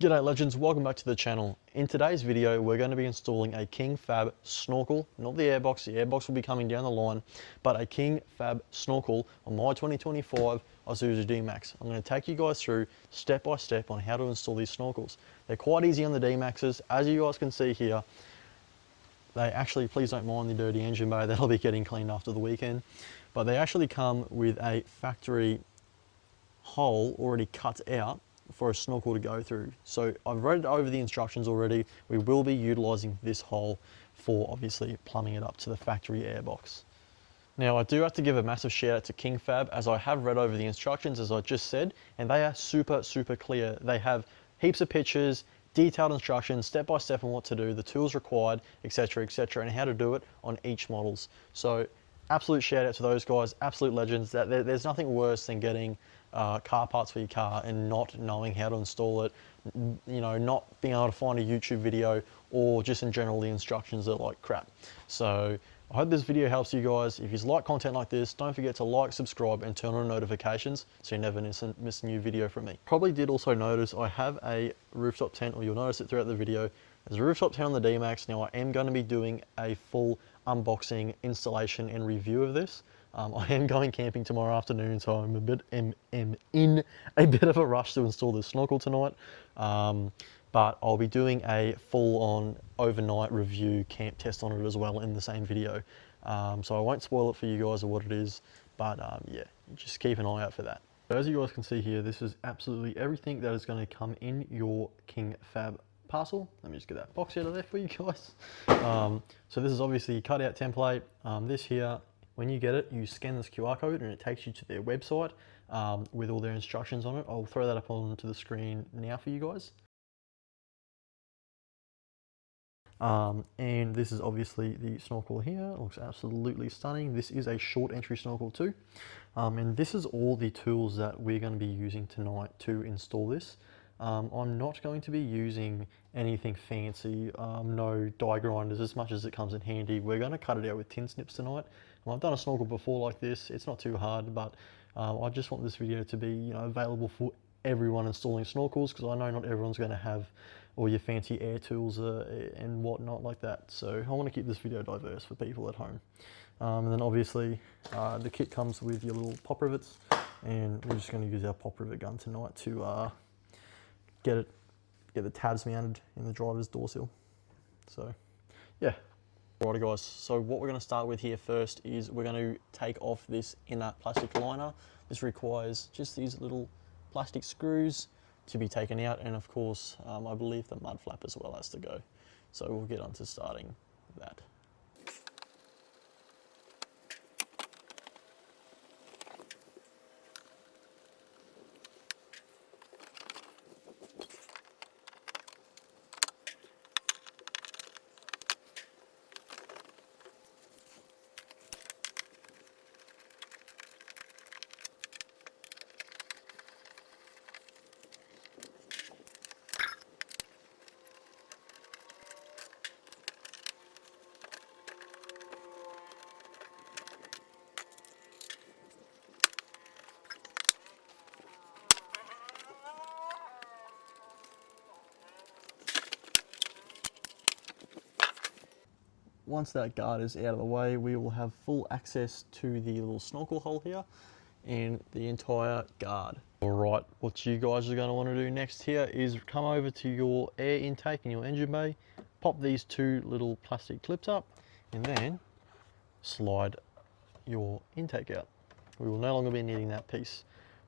G'day legends, welcome back to the channel. In today's video, we're going to be installing a King Fab snorkel, not the airbox. The airbox will be coming down the line, but a King Fab snorkel on my 2025 Isuzu D-Max. I'm going to take you guys through step by step on how to install these snorkels. They're quite easy on the D-Maxes. As you guys can see here, they actually, please don't mind the dirty engine bay, that'll be getting cleaned after the weekend, but they actually come with a factory hole already cut out for a snorkel to go through. So I've read over the instructions already. We will be utilizing this hole for obviously plumbing it up to the factory airbox. Now I do have to give a massive shout out to King Fab, as I have read over the instructions as I just said, and they are super clear. They have heaps of pictures, detailed instructions, step by step on what to do, the tools required, etc, and how to do it on each models. So absolute shout out to those guys, absolute legends. There's nothing worse than getting car parts for your car and not knowing how to install it, you know, not being able to find a YouTube video, or just in general the instructions are like crap. So I hope this video helps you guys. If you like content like this, don't forget to like, subscribe and turn on notifications so you never miss a new video from me. Probably did also notice I have a rooftop tent, or you'll notice it throughout the video. There's a rooftop tent on the D-Max. Now I am going to be doing a full unboxing, installation and review of this. I am going camping tomorrow afternoon, so I'm in a bit of a rush to install this snorkel tonight. But I'll be doing a full-on overnight review camp test on it as well in the same video. So I won't spoil it for you guys or what it is, but yeah, just keep an eye out for that. So as you guys can see here, this is absolutely everything that is going to come in your King Fab parcel. Let me just get that box out of there for you guys. So this is obviously a cutout template. This here, when you get it, you scan this QR code and it takes you to their website with all their instructions on it. I'll throw that up onto the screen now for you guys. And this is obviously the snorkel here. It looks absolutely stunning. This is a short entry snorkel too. And this is all the tools that we're going to be using tonight to install this. I'm not going to be using anything fancy, no die grinders, as much as it comes in handy. We're going to cut it out with tin snips tonight. I've done a snorkel before like this. It's not too hard, but I just want this video to be, you know, available for everyone installing snorkels, because I know not everyone's going to have all your fancy air tools and whatnot like that. So I want to keep this video diverse for people at home. And then obviously the kit comes with your little pop rivets, and we're just going to use our pop rivet gun tonight to get the tabs mounted in the driver's door sill. So yeah. Alrighty guys, so what we're going to start with here first is we're going to take off this inner plastic liner. This requires just these little plastic screws to be taken out, and of course I believe the mud flap as well has to go. So we'll get on to starting that. Once that guard is out of the way, we will have full access to the little snorkel hole here and the entire guard. All right, what you guys are going to want to do next here is come over to your air intake in your engine bay, pop these two little plastic clips up, and then slide your intake out. We will no longer be needing that piece.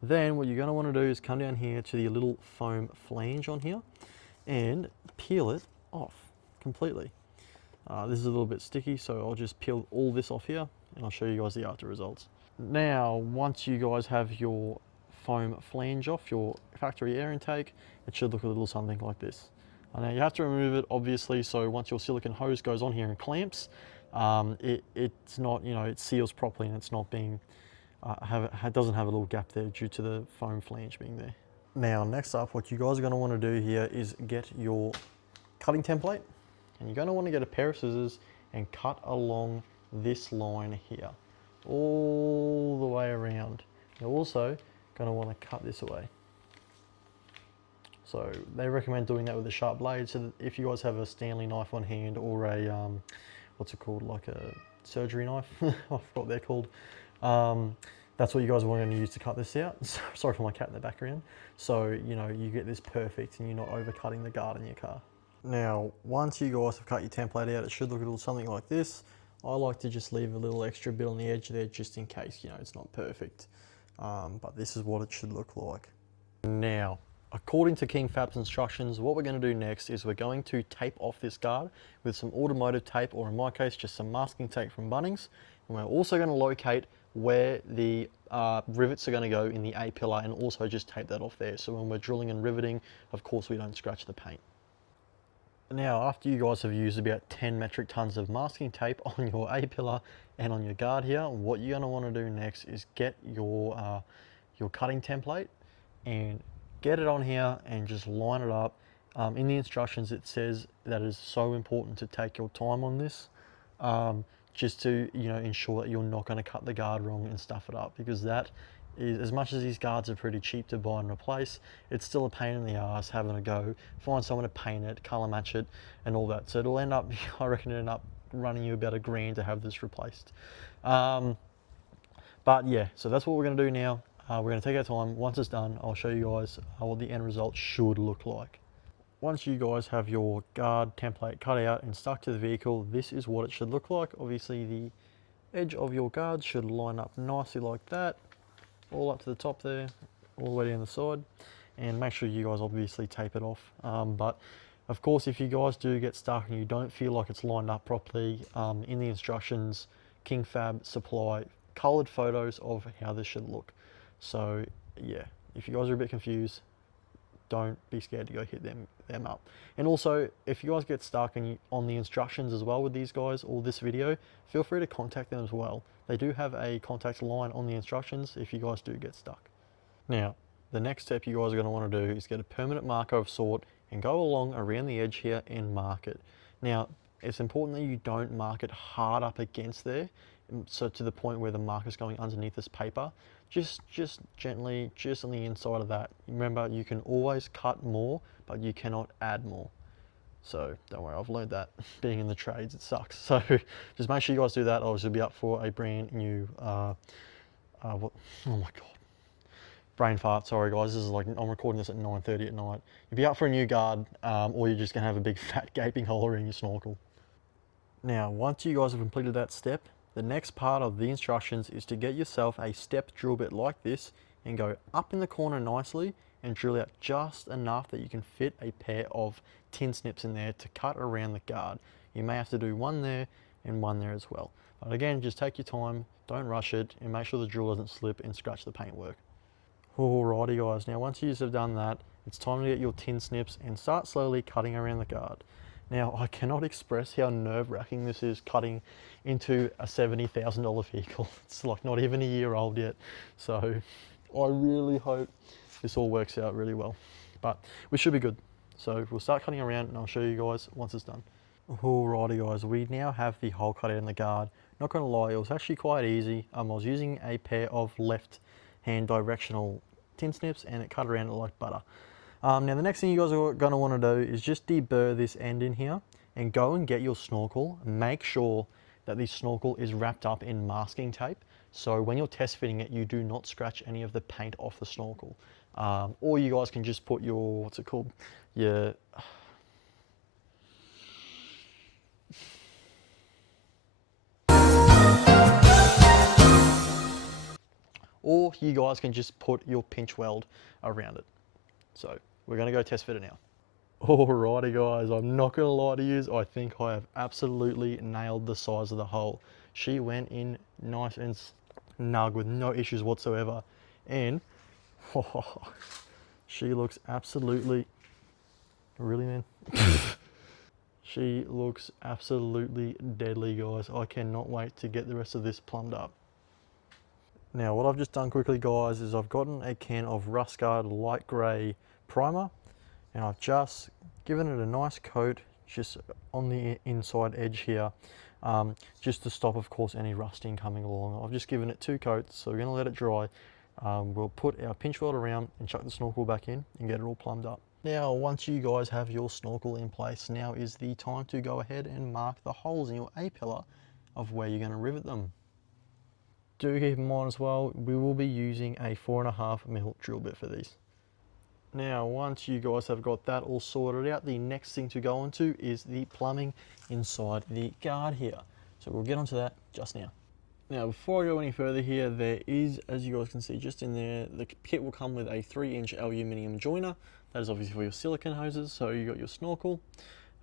Then what you're going to want to do is come down here to the little foam flange on here and peel it off completely. This is a little bit sticky, so I'll just peel all this off here and I'll show you guys the after results. Now, once you guys have your foam flange off your factory air intake, it should look a little something like this. Now you have to remove it obviously, so once your silicone hose goes on here and clamps, it's not, you know, it seals properly and it's not being, it doesn't have a little gap there due to the foam flange being there. Now next up, what you guys are going to want to do here is get your cutting template. And you're going to want to get a pair of scissors and cut along this line here, all the way around. You're also going to want to cut this away. So they recommend doing that with a sharp blade, so that if you guys have a Stanley knife on hand or a, what's it called, like a surgery knife, I forgot what they're called, that's what you guys are going to use to cut this out. Sorry for my cat in the background. So, you know, you get this perfect and you're not overcutting the guard in your car. Now, once you guys have cut your template out, it should look a little something like this. I like to just leave a little extra bit on the edge there just in case, you know, it's not perfect. But this is what it should look like. Now, according to King Fab's instructions, what we're going to do next is we're going to tape off this guard with some automotive tape, or in my case, just some masking tape from Bunnings. And we're also going to locate where the rivets are going to go in the A-pillar and also just tape that off there. So when we're drilling and riveting, of course, we don't scratch the paint. Now, after you guys have used about 10 metric tons of masking tape on your A-pillar and on your guard here, what you're going to want to do next is get your cutting template and get it on here and just line it up. In the instructions it says that it is so important to take your time on this, just to, you know, ensure that you're not going to cut the guard wrong and stuff it up, because that is, as much as these guards are pretty cheap to buy and replace, it's still a pain in the ass having to go find someone to paint it, colour match it and all that. So it'll end up, I reckon it'll end up running you about $1,000 to have this replaced. But yeah, so that's what we're going to do now. We're going to take our time. Once it's done, I'll show you guys what the end result should look like. Once you guys have your guard template cut out and stuck to the vehicle, this is what it should look like. Obviously the edge of your guard should line up nicely like that, all up to the top there, all the way down the side, and make sure you guys obviously tape it off. But of course, if you guys do get stuck and you don't feel like it's lined up properly, in the instructions, King Fab supply coloured photos of how this should look. So yeah, if you guys are a bit confused, don't be scared to go hit them up. And also, if you guys get stuck and on the instructions as well with these guys or this video, feel free to contact them as well. They do have a contact line on the instructions if you guys do get stuck. Now, the next step you guys are going to want to do is get a permanent marker of sort and go along around the edge here and mark it. Now, it's important that you don't mark it hard up against there, so to the point where the marker's going underneath this paper. Just gently, just on the inside of that. Remember, you can always cut more, but you cannot add more. So don't worry, I've learned that being in the trades, it sucks. So just make sure you guys do that. I'll be up for a brand new, oh my God. Brain fart, sorry guys, this is like, I'm recording this at 9:30 at night. You'll be up for a new guard, or you're just gonna have a big fat gaping hole in your snorkel. Now, once you guys have completed that step, the next part of the instructions is to get yourself a step drill bit like this and go up in the corner nicely and drill out just enough that you can fit a pair of tin snips in there to cut around the guard. You may have to do one there and one there as well. But again, just take your time, don't rush it, and make sure the drill doesn't slip and scratch the paintwork. Alrighty guys, now once you have done that, it's time to get your tin snips and start slowly cutting around the guard. Now, I cannot express how nerve-wracking this is cutting into a $70,000 vehicle. It's like not even a year old yet. So I really hope this all works out really well, but we should be good. So we'll start cutting around and I'll show you guys once it's done. Alrighty guys, we now have the hole cut out in the guard. Not gonna lie, it was actually quite easy. I was using a pair of left hand directional tin snips and it cut around it like butter. Now the next thing you guys are going to want to do is just deburr this end in here and go and get your snorkel. Make sure that the snorkel is wrapped up in masking tape, so when you're test fitting it, you do not scratch any of the paint off the snorkel. Or you guys can just put your, what's it called, your or you guys can just put your pinch weld around it. So we're going to go test fit it now. Alrighty guys, I'm not going to lie to you, I think I have absolutely nailed the size of the hole. She went in nice and snug with no issues whatsoever, and she looks absolutely, really man? She looks absolutely deadly guys. I cannot wait to get the rest of this plumbed up. Now what I've just done quickly guys is I've gotten a can of Rust Guard light grey primer and I've just given it a nice coat just on the inside edge here, just to stop of course any rusting coming along. I've just given it 2 coats, so we're going to let it dry. We'll put our pinch weld around and chuck the snorkel back in and get it all plumbed up. Now, once you guys have your snorkel in place, now is the time to go ahead and mark the holes in your A-pillar of where you're going to rivet them. Do keep in mind as well, we will be using a 4.5mm drill bit for these. Now, once you guys have got that all sorted out, the next thing to go onto is the plumbing inside the guard here. So we'll get onto that just now. Now, before I go any further here, there is, as you guys can see just in there, the kit will come with a 3-inch aluminium joiner. That is obviously for your silicone hoses. So you got your snorkel,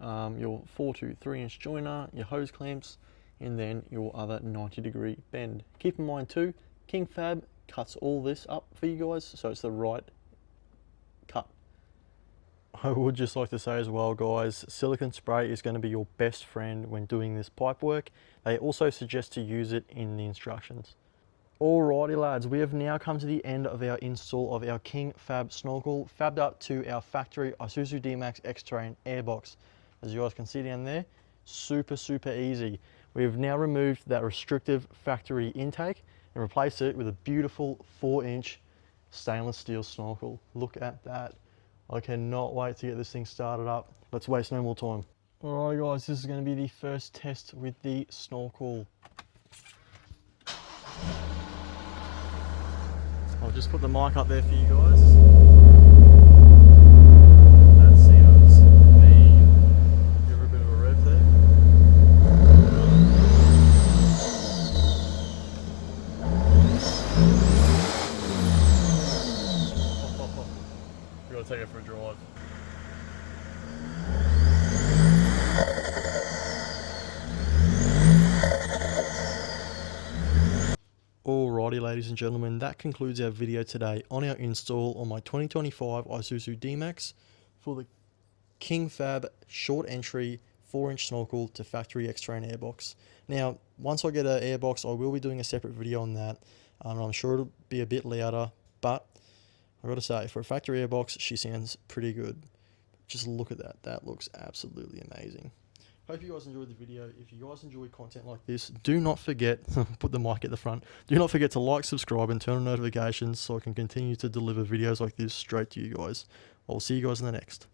your 4 to 3-inch joiner, your hose clamps, and then your other 90-degree bend. Keep in mind too, King Fab cuts all this up for you guys, so it's the right cut. I would just like to say as well, guys, silicone spray is going to be your best friend when doing this pipe work. They also suggest to use it in the instructions. Alrighty lads, we have now come to the end of our install of our King Fab snorkel, fabbed up to our factory Isuzu D-Max X-Terrain airbox. As you guys can see down there, super easy. We've now removed that restrictive factory intake and replaced it with a beautiful 4-inch stainless steel snorkel. Look at that. I cannot wait to get this thing started up. Let's waste no more time. Alright guys, this is going to be the first test with the snorkel. I'll just put the mic up there for you guys. That sounds mean. Give her a bit of a rev there. We've got to take it for a drive. Alrighty ladies and gentlemen, that concludes our video today on our install on my 2025 Isuzu D-Max for the King Fab short entry 4-inch snorkel to factory X-Terrain airbox. Now, once I get an airbox, I will be doing a separate video on that. I'm sure it'll be a bit louder, but I've got to say, for a factory airbox, she sounds pretty good. Just look at that. That looks absolutely amazing. Hope you guys enjoyed the video. If you guys enjoy content like this, do not forget, put the mic at the front, do not forget to like, subscribe, and turn on notifications so I can continue to deliver videos like this straight to you guys. I'll see you guys in the next.